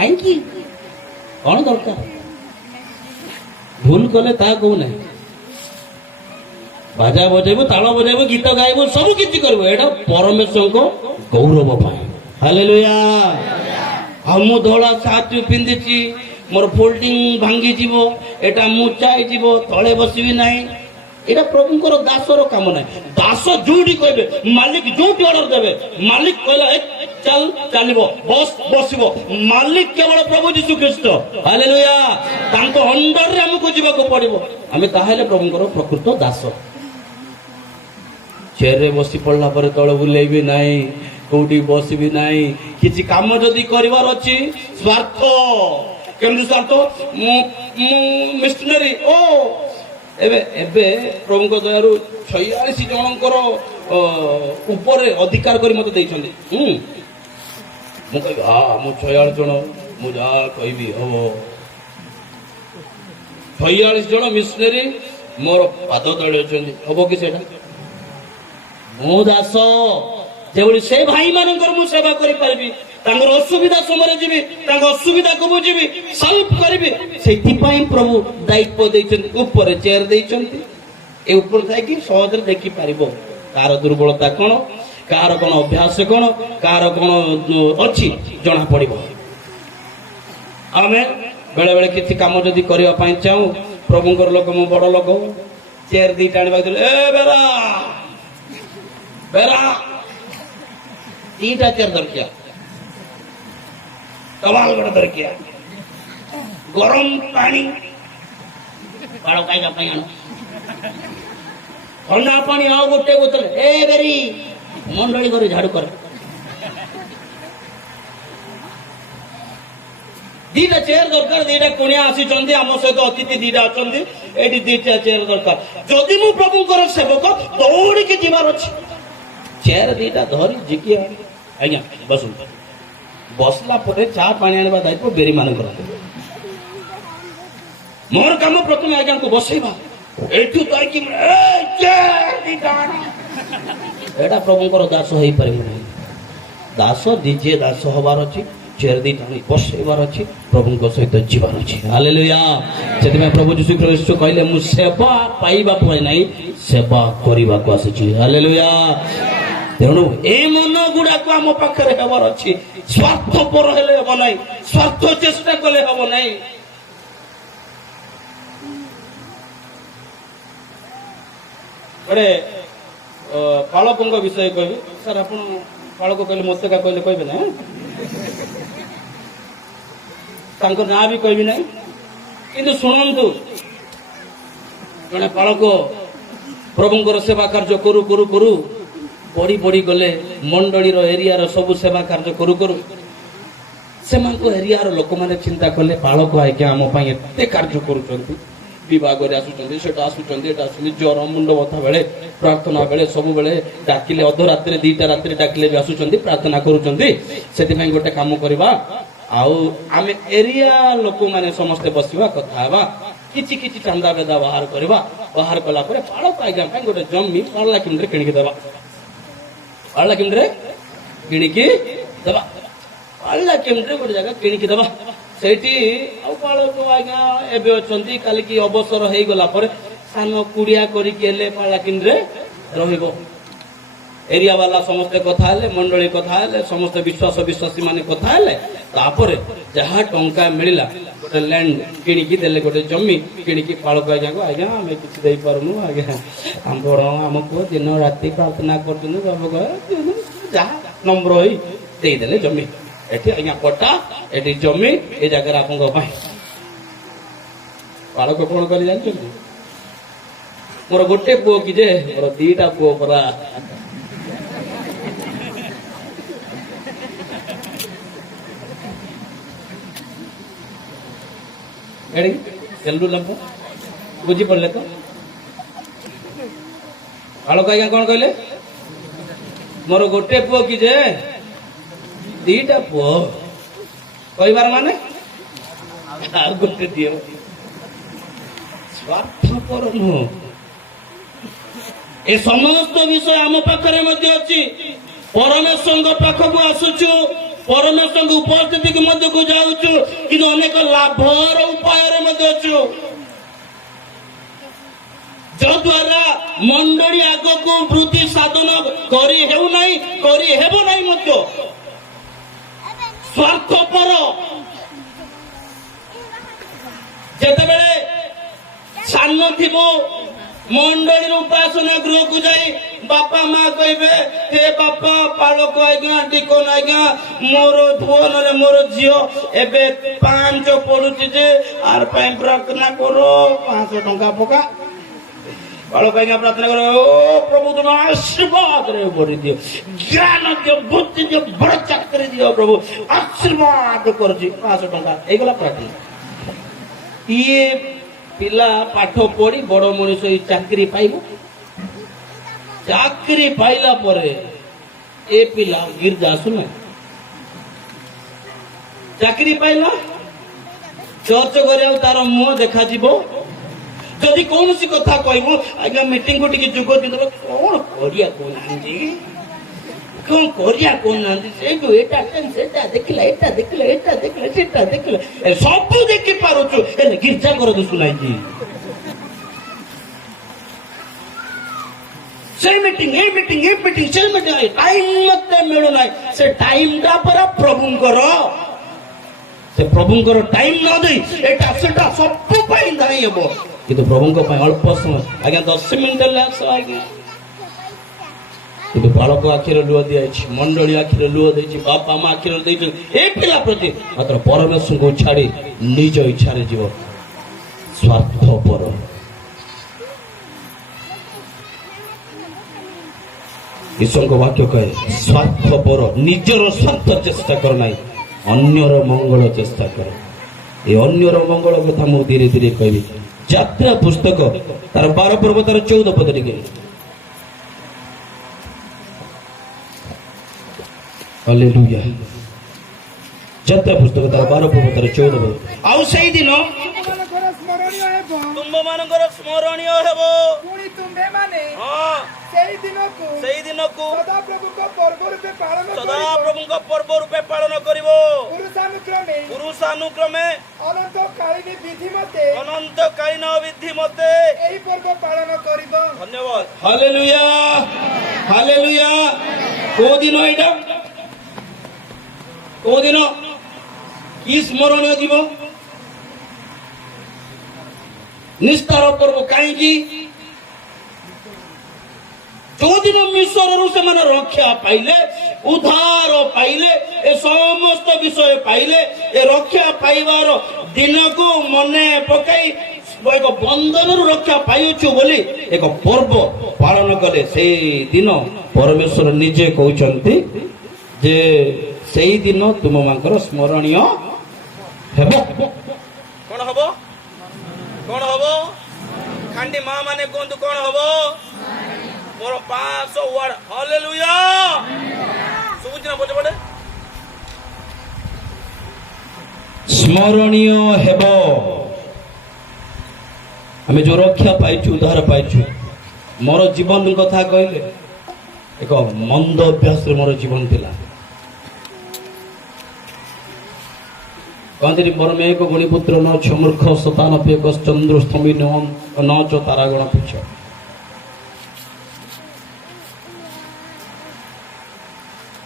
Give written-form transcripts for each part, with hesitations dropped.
कहीं कौन दरकार भूल कले ता कहू ना बाजा बजेबो ताल बजेबो गीत गाइबो सब किछि करबो एटा परमेश्वर को गौरव पाए हालेलुया हम धोला साथ पिंदिची मोर फोल्डिंग भांगी जीवो एटा मुचाई जीवो तळे बसिबी नाही एटा प्रभुଙ୍କର दासर काम नाही दास जोडी कहबे मालिक जोडी ऑर्डर देबे मालिक कहला चल चलिबो बस बसिबो मालिक केवल प्रभु यीशु ख्रीष्ट हालेलुया तांको अंडर रे हमको जीवको पड़िबो आमे ताहेले प्रभुଙ୍କର प्रकृत दास चेयर रे बसी पड़ला पर तळ बुलेबी नाही कोठी बसिबी नाही किछि काम जदी करिवार अछि स्वार्थ केमति स्वार्थ मिशनरी ओ एबे एबे प्रभुଙ୍କ दयारु 46 जनଙ୍କର ऊपर अधिकार करी मते दैछन्ती मु कहि हां मु 46 जन मु जा कहबी हो 46 जन मिशनरी मोर पाद तळे अछन्ती हबो कि सेटा मो दास जेवली से भाई मानकर मु सेवा करि परबी तांगर असुविधा समय जीवी तांग असुविधा को बुझीबी सॉल्व करबी सेति पई प्रभु दायित्व दैछन्ती ऊपर चेयर दैछन्ती ए ऊपर थाई कि सहज रे देखि पारिबो कार दुर्बलता कोन कार कोन अभ्यास कोन कार कोन अछि जणा पड़िबो आमे बेले बेले किछि काम जदी करिवा पई चाहू प्रभुଙ୍କର लोक मो बड़ लोक चेयर दी टाणिबा दिले ए बेरा बेरा तीटा चेयर दरकिया कमाल कर दरकिया गरम पानी बाळो काई का पानी ठंडा पानी आ गोटे बोतल ए बेरी मंडली करे झाड़ू कर दीटा चेयर दरकार दीटा कोनिया आसी चंदी हम सहित अतिथि दीटा अचंदी एडी दीटा चेयर दरकार जदि मु प्रभुଙ୍କର सेवक दौड़ी के जीवार अछि चेयर दीटा धरी जिकी आज्ञा बसु बसला परे चा पानी आने दायित्व बेरी मान मोर काम प्रथम आज्ञा को बसैबा एठू तैकी एटा प्रभुଙ୍କର दास होई परिबो नै दास दिजे दास होबार अछि चेयर दी टाणी बसैबार अछि प्रभुଙ୍କ सहित जीवन अछि हालेलुया सेति में प्रभु यीशु ख्रीष्ट कहले मु सेवा पाइबा पय नै सेवा करिबा को आछि हालेलुया तेणु ए मन गुड़ा को आम पाखे हेबार अच्छी स्वार्थपर हेले हम ना स्वार्थ चेष्टा कले हम ना गोटे पालकों विषय कह सर आप पालक कहले मत क्या कहले कहे ना ना भी कह ना कि शुणु जड़े पालक प्रभुଙ୍କର सेवा कार्य करू करू करू बड़ी बड़ी गले मंडली एरिया सब सेवा कार्य करू करू से एरिया लोक मैंने चिंता कले पालक आज्ञा आम एते कार्य करुँच विभाग ज्वर मुंड बथा बेले प्रार्थना बेले सब बेले डाकिले अध रात्रि 2टा रात्रि डाकिले भी आसुचंदी प्रार्थना करुँच गोटे काम करवा आम एरिया लोक मैंने समस्ते बसवा कथा हवा किछि किछि चांदा बेदा बाहर कला पालक आज्ञा गोटे जमी पाला किमरे किणिकी देवा पाला किमरे किणिकी देवा पाला किमरे गोटे जगह किणिकी देवा सेठी आ पालक आज्ञा एबे अछंती काली की अवसर हेई गला पर सान कुड़िया करी केले पाला किमरे रहिबो एरिया वाला समस्त कथा हेले मंडली कथा हेले समस्त विश्वासी माने कथा हेले तापर जहाँ टंका मिलला गोटे लैंड किणिकी देले गोटे जमी किणिकी पालक आज्ञा को आज्ञा आम किसी दे पारनु आज्ञा आम बड़ आमको दिन राति प्रार्थना कर जहाँ नम्र हो देदेले जमी एठी आज्ञा पट्टा एठी जमी ए जगह आप पालक कौन कर जानते मोर गोटे पुओ कि जे मोर 2टा पुओ परा बुझी पड़े तो पालक आज्ञा कौन कहले मोर गोटे पुओ कि जे 2टा पुओ कहबार माने गोटे दियो स्वार्थपर नुह ए समस्त विषय आम पाखरे मध्य अछि परमेश्वर पाखक आसुचु परमेश्वर उपस्थिति की मध्य को जाऊछु कि अनेक लाभर उपाय मध्य अच्छु जद्वारा मंडली आग को वृद्धि साधन करी हेबो नहीं मध्य स्वार्थपर जेतेबेले सान थिबो मंडली उपासना गृह को जाई बापा माँ कहे हे बापा पालक आज्ञा डिकन आज्ञा मोर भुवन रे मोर झील एबे 5 पड़ुची जे आर पाई प्रार्थना करो 500 टंका पका बालक आज्ञा प्रार्थना करो ओ प्रभु तुम आशीर्वाद रे भरी दियो ज्ञान दियो बुद्धि दियो बड़ चाकरी दियो प्रभु आशीर्वाद कर 500 टंका एगला प्रार्थना ये पिला पाठ पढ़ी बड़ मनीष चाकरी पाइब चाकरी पाइला परे ए पिला गिरजा आसुना चाकरी पाइला चर्च कर तार मुह देखा जदि कौन सी कथा कहबो आज्ञा मीटिंग को टिके जोग दे कौन करिया कौन करिया कौन से जो एटा सेटा देखला एटा सेटा देखला सब देखि पारुछु ए गिरजा कर दु सुनाई जी से मीटिंग टाइम मते मिलु नाही से टाइम दा पर प्रभुंकर टाइम न दे एटा सेटा सब पाई नाही हेबो किंतु प्रभुंक पाई अल्प समय आज्ञा 10 मिनिट लास आज्ञा किंतु बालक आखिर लुह दिया मंडली आखिर लुह दे बापा माँ आखिर दे ए पिला प्रति मात्र परमेश्वर को छाड़ी निज इच्छा रे जीव स्वार्थपर ईश्वर को वाक्य कहे स्वार्थपर निजर स्वार्थ चेष्टा कर ना अन्यर मंगल चेष्टा कर ये अन्यर मंगल कथा मु धीरे धीरे कहबी यात्रा पुस्तक तार 12 पर्व तार 14 पद टिके हालेलुया यात्रा पुस्तक तार 12 पर्व तार 14 पद आउ सही दिन तुम मानकर स्मरणीय हेबो पुणी तुमे माने हां सेही दिन को सदा प्रभु को पर्व रूपे पालन करिवो पुरुषानुक्रमे अनंत कालीन विधि मते एही पर्व पालन करिवो धन्यवाद हालेलुया को दिन एटा को दिन की स्मरणीय जीव निस्तार पर्व कहीं जो दिन मिश्र से मैंने रक्षा पाइले उद्धार पाइले ए समस्त विषय पाइले ए रक्षा पाइबार दिन को मने पकई एक बंधन रक्षा पाइछु बोली एक पर्व पालन कले से दिन परमेश्वर निजे कहउचंती जे सेही दिन तुम मांकर स्मरणीय हेबो कोन हबो खांडी मां माने कोंतु कोन हबो मोर 500 वर्ड हालेलुया सुबुजना बोले बोले स्मरणीय हेबो हमें जो रक्षा पाइछु उद्धार पाइछु मोर जीवन कथा कहले एक मंद अभ्यास रे मोर जीवन थिला कहते मोर में एक गुणीपुत्र न छ मूर्ख शतान पेक चंद्र स्तंभी न च तारागण पुछ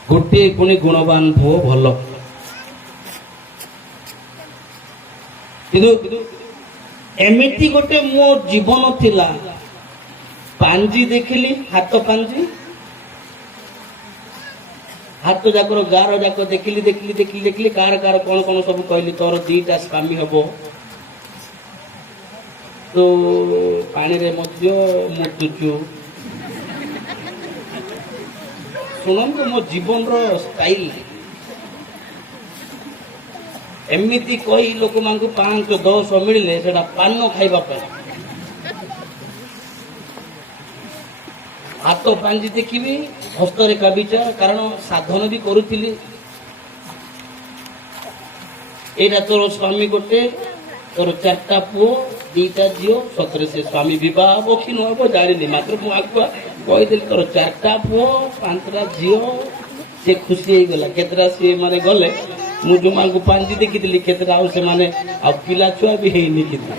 गोटे गुणी गुणवान पुओ भल किंतु एमिति गोटे मो जीवन थिला पांजी देखिली हाथ पांजी हाथ जाकर गार जाक देखिली कार कौन कौन सब कहली तोर 2टा स्वामी हम तो पानी रे मध्य मुतुचु शुणु मो जीवन रो स्टाइल एमती कही लोक मान 5-10 मिले से पान खाइबा हाथ पांजी देखी हस्तरेखा विचार कारण साधन भी करुली एटा तोर स्वामी गोटे तोर 4टा पुओ 2टा झील सतरे से स्वामी बह कि नुह जानी मात्र मुझे कहीदेली तोर 4टा पुओ 5टा झील से खुशी हो गला केतरा से माने गले मु जो मान को पांजी देखितली केतरा से माने आ पिला छुआ भी हेनी किता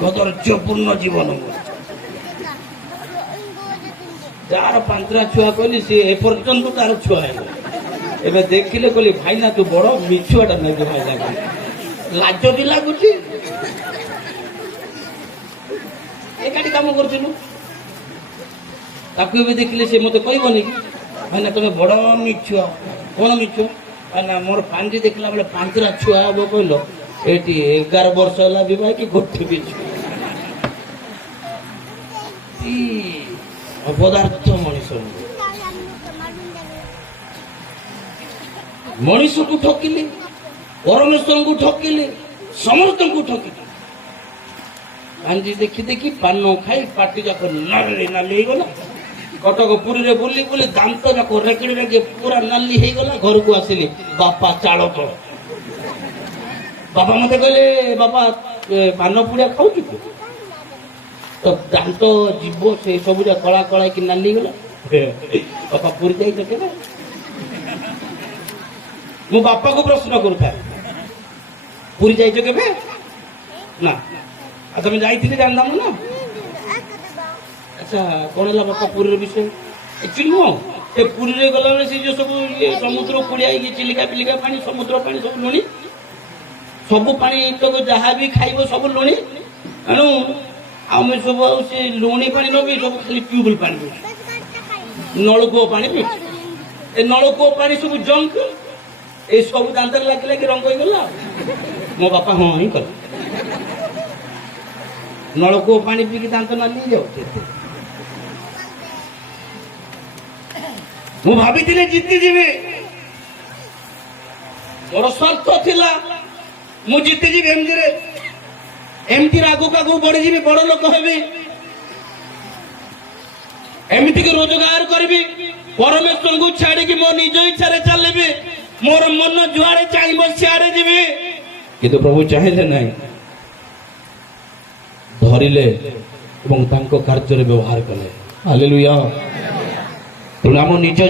कदर्यपूर्ण जीवन जार पांचरा छुआ कहली सी एपर्यंत तार छुआ है एबे देखिले कहली भाई ना तू बड़ मिछुआटा नहीं भाई लागे लाज भी लगुच एकाठी काम करथिलु ताकू भी देखिले से मते कहबनी कि भाई ना तुम बड़ मिछुआ कौन मिछुआ भाई ना मोर पांजी देखला बेले पांचरा छुआ हबो कहलो एटी 11 वर्ष होला विवाह कि गोटे भी अपदार्थ मनीष को ठकिले परमेश्वर को ठकिले समस्त को ठकिले पांजी देखी देखी पान खाई पाटी जाक नाली नाली गला कटक पुरी रे बुली बुली दांत जाक रेकड़ी रेगे पूरा नाली हो गला घर को आसिली बापा चाल तो बापा मते कहले बापा पान पुड़िया खाऊ तो दांत जीव से सब कला कला कि नाली गला बापा पुरी जाई के मु बापा को प्रश्न करूथा पुरी जाई के ना आ तुम जाइथिले जानदा ना अच्छा कौन है बापा पुरी रे विषय एक्चुअली नो ए पुरी रे गला से जो सब ये समुद्र कुड़िया ये चिलिका पिलिका पानी समुद्र पानी सब लुणी सब पानी तो जहाँ भी खाइब सब लुणी एणु आम सब से लुणी पानी न भी सब खाली ट्यूबवेल पानी पी नलकूप पानी पी नलकूप पानी सब जंक ये सब दांत लगे लगे रंग होगला मो बापा हाँ ही कल नलकूप पानी पी दांत नाली जाऊ मु भाभी जीति जी मोर स्वार्थ थिला मु जीति जी एमती आगू आगू बढ़ी जी बड़ लोक हेबी एमती के रोजगार करी परमेश्वर को छाड़ी मो निज इच्छा चलबी मोर मन जुआड़े चाहब सियाड़े जी किंतु प्रभु चाहे नहीं धरिले कार्य व्यवहार कले हालेलुया। तेणु आम निज